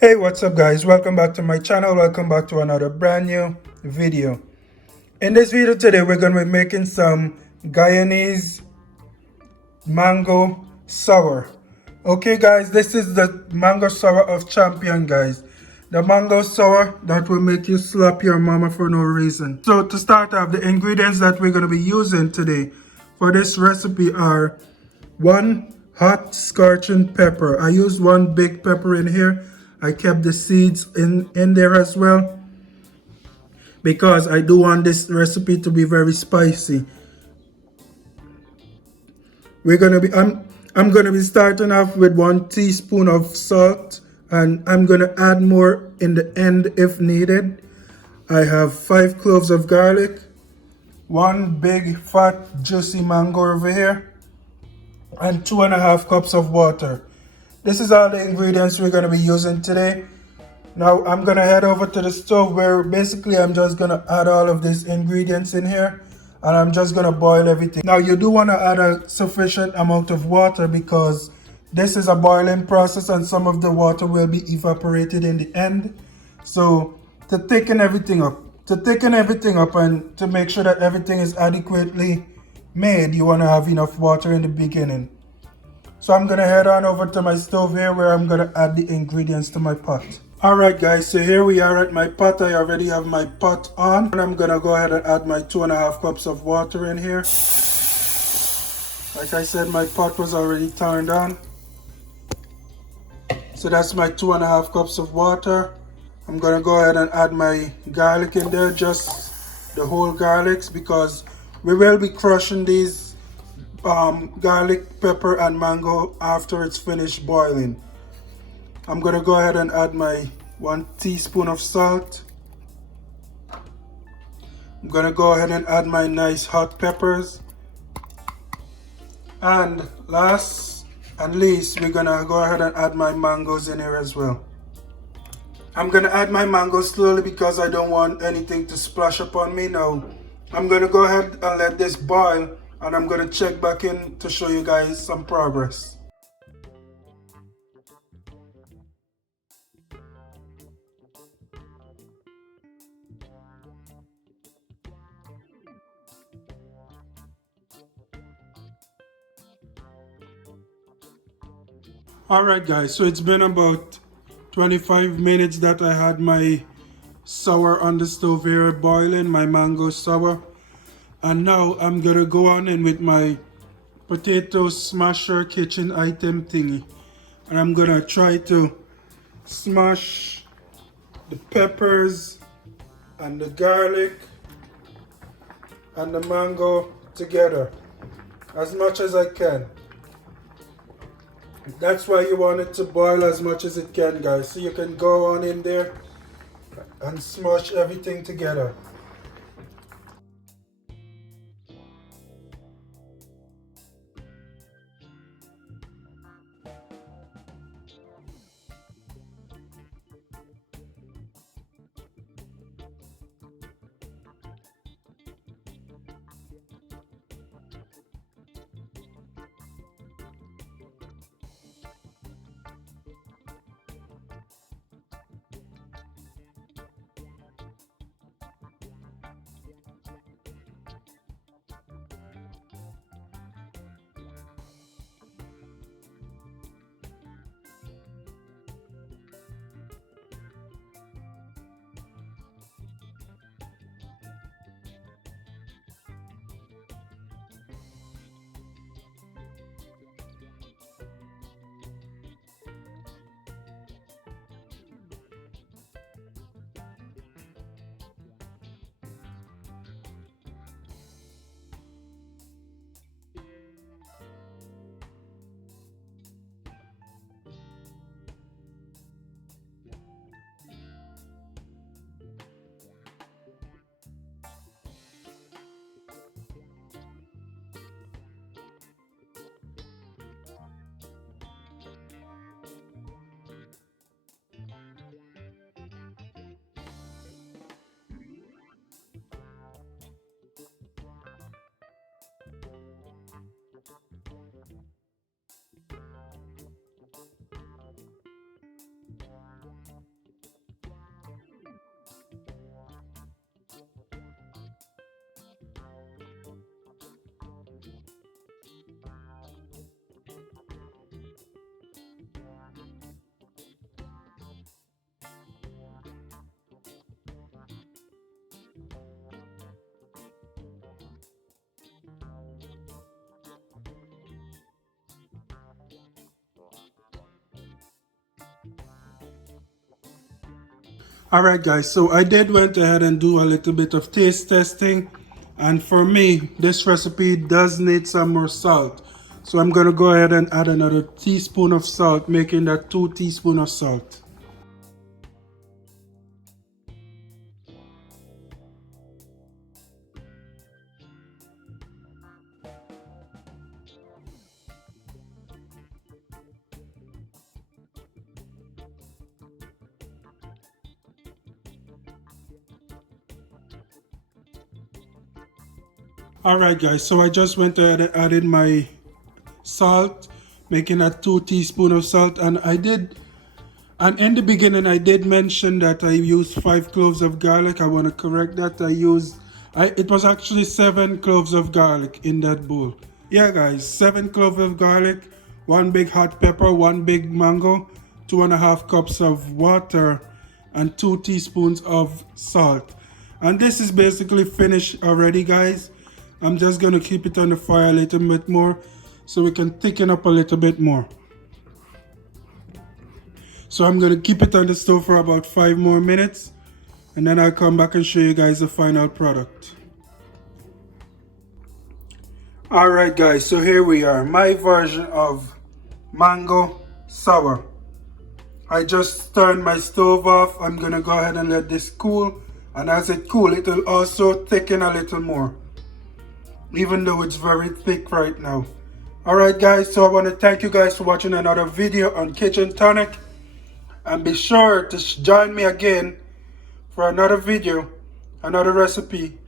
Hey, what's up guys? Welcome back to my channel. Welcome back to another brand new video. In this video today, we're going to be making some Guyanese mango sour. Okay guys, this is the mango sour of champion guys. The mango sour that will make you slap your mama for no reason. So to start off, the ingredients that we're going to be using today for this recipe are one hot scorching pepper. I used one big pepper in here. I kept the seeds in there as well because I do want this recipe to be very spicy. I'm gonna be starting off with 1 teaspoon of salt, and I'm gonna add more in the end if needed. I have 5 cloves of garlic, one big fat juicy mango over here, and 2.5 cups of water. This is all the ingredients we're gonna be using today. Now I'm gonna head over to the stove where basically I'm just gonna add all of these ingredients in here and I'm just gonna boil everything. Now you do wanna add a sufficient amount of water because this is a boiling process and some of the water will be evaporated in the end. So to thicken everything up, and to make sure that everything is adequately made, you wanna have enough water in the beginning. So I'm gonna head on over to my stove here where I'm gonna add the ingredients to my pot. Alright guys, so here we are at my pot. I already have my pot on and I'm gonna go ahead and add my 2.5 cups of water in here. Like I said, my pot was already turned on. So that's my 2.5 cups of water. I'm gonna go ahead and add my garlic in there, just the whole garlics, because we will be crushing these garlic, pepper and mango after it's finished boiling. I'm gonna go ahead and add my 1 teaspoon of salt. I'm gonna go ahead and add my nice hot peppers. And last and least, we're gonna go ahead and add my mangoes in here as well. I'm gonna add my mangoes slowly because I don't want anything to splash upon me now. I'm gonna go ahead and let this boil and I'm gonna check back in to show you guys some progress. Alright guys, so it's been about 25 minutes that I had my sour on the stove here boiling, my mango sour. And now I'm gonna go on in with my potato smasher kitchen item thingy. And I'm gonna try to smash the peppers and the garlic and the mango together as much as I can. That's why you want it to boil as much as it can guys, so you can go on in there and smash everything together. Alright guys, so I did went ahead and do a little bit of taste testing, and for me this recipe does need some more salt. So I'm gonna go ahead and add another teaspoon of salt, making that 2 teaspoons of salt. Alright guys, so I just went ahead and added my salt, making that 2 teaspoons of salt, and in the beginning I did mention that I used 5 cloves of garlic. I want to correct that. It was actually 7 cloves of garlic in that bowl. Yeah guys, 7 cloves of garlic, 1 big hot pepper, 1 big mango, 2.5 cups of water, and 2 teaspoons of salt. And this is basically finished already guys. I'm just gonna keep it on the fire a little bit more so we can thicken up a little bit more. So I'm gonna keep it on the stove for about 5 more minutes, and then I'll come back and show you guys the final product. Alright guys, so here we are, my version of mango sour. I just turned my stove off. I'm gonna go ahead and let this cool, and as it cools, it will also thicken a little more, even though it's very thick right now. Alright guys, so I want to thank you guys for watching another video on Kchin Tonic, and be sure to join me again for another video, another recipe